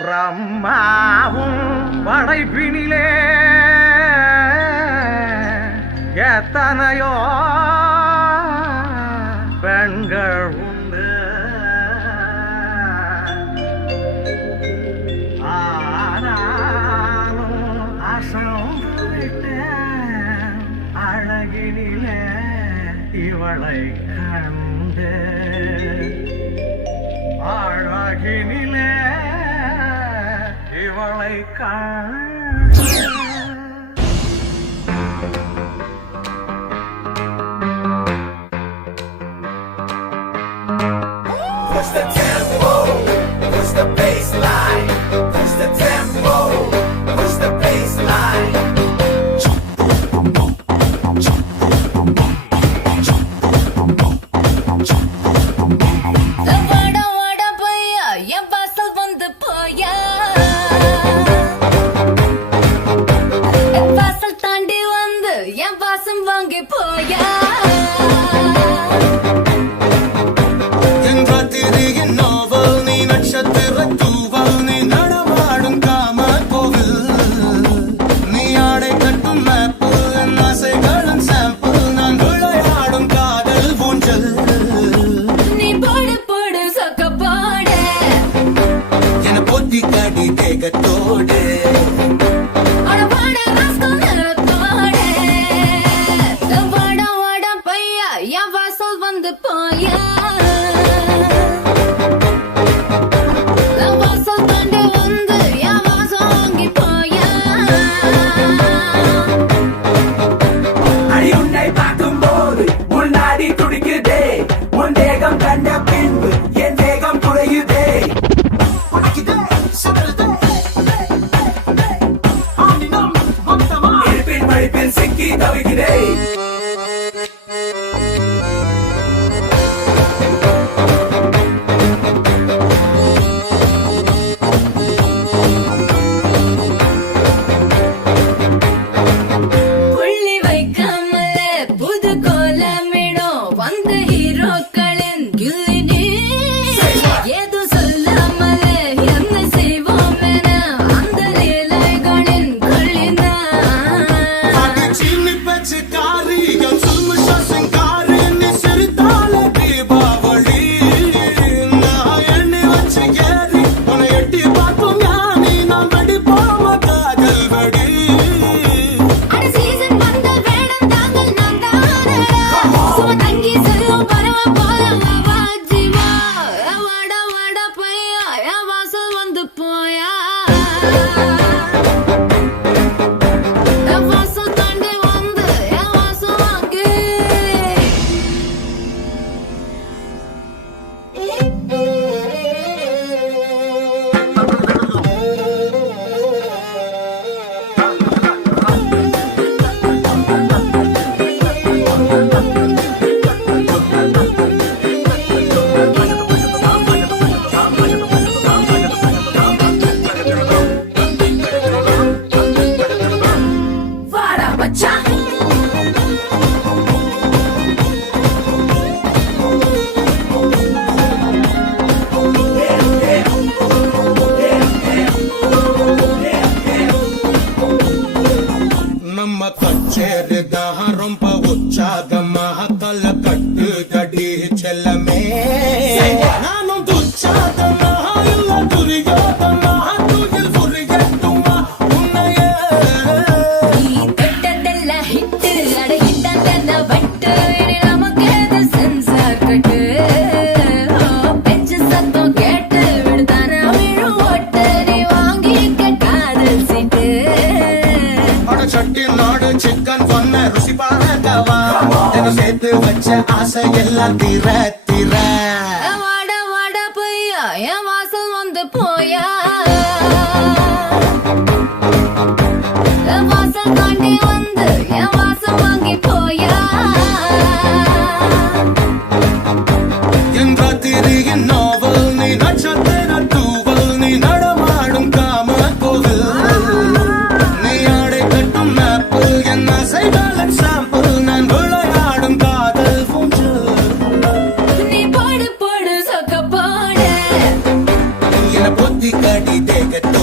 பிரம்மாவும் படைப்பினிலே எத்தனையோ பெண்கள் உண்டு. ஆனாலும் அசைந்து விட்டேன் அழகினிலே இவளை கண்டு. அழகினிலே இவளை கண்டு. Push the tempo, push the bass line, push the tempo, push the bass line. வாடா வாடா பையா என் வாசல் வந்து போயா, வாசல் தாண்டி வந்து என் வாசம் வாங்கி போயா. வாடா வாடா பையா என் வாசல் வந்து போயா, வாசல் தாண்டி வந்து என் வாசம் வாங்கி போயா. அடி உன்னை பார்க்கும் போது முன்னாடி துடிக்குதே, உன் தேகம் கண்ட பின்பு என் தேகம் குறையுதே. இருப்பின் மழிப்பில் சிக்கி தவிக்கிறேன். புள்ளி வைக்காமலே புது கோலமிடும் வந்த ஹீரோக்களின் கில்லினி. ஏதோ சொல்லாமலே என்ன செய்வோம் என அந்த லீலைகளின் கொள்ளினா. அட சீசன் வந்த வேடம் தாங்கள் நான் தானடா, சும்மா தங்கி செல்லும் பறவை போல வா ஜீவா. வாடா வாடா பையா என் வாசல் வந்து போயா, வாசல் தாண்டி வந்து என் வாசம் வாங்கி. வாடா மச்சான். ನಮ್ಮ ಕಚ್ಚೇರಿದಾಗ ರೊಂಪ ಉಚ್ಚಾಗமாக ಕಲ್ಲ ಕಟ್ಟು ಗಡಿ ಚೆಲ್ಲಮೇ ನಾನು ದುಚ್ಚಾದமாக ಇಲ್ಲ ದುರ್ಯೋಧನமாக ತುಗಿಲ್ ಬುರಿಗೆಟ್ಟುವ ಉನ್ನೆಯೇ. நீ தொட்டதெல்ல ஹிட்டு, அட ஹிட்டான வட்டு, இனி நமக்கேது சென்சார் கட்டு. பெஞ்சு சத்தம் கேட்டு விடுதான விழும் ஓட்டு, நீ வாங்கிக்க காதல் சீட்டு. அட சட்டி நாடு சிக்கன் பொண்ண ருசி பாரகவா தினம் சேர்த்து வச்ச ஆசை எல்லாம் தீர தீர. வாடா வாடா பையா என் வாசல் வந்து போயா, வாசல் தாண்டி வந்து என் வாசம் வாங்கி போயா. என் ராத்திரியின் நாவல் நீ நட்சத்திர தூவல் நீ நடமாடும் காம கோவில் நீ ஆடை கட்டும் மேப்பிள் என் ஆசைகளின் சாம்பிள் நான் விளையாடும் காதல் பூஞ்சல். அடி தேகத்தோட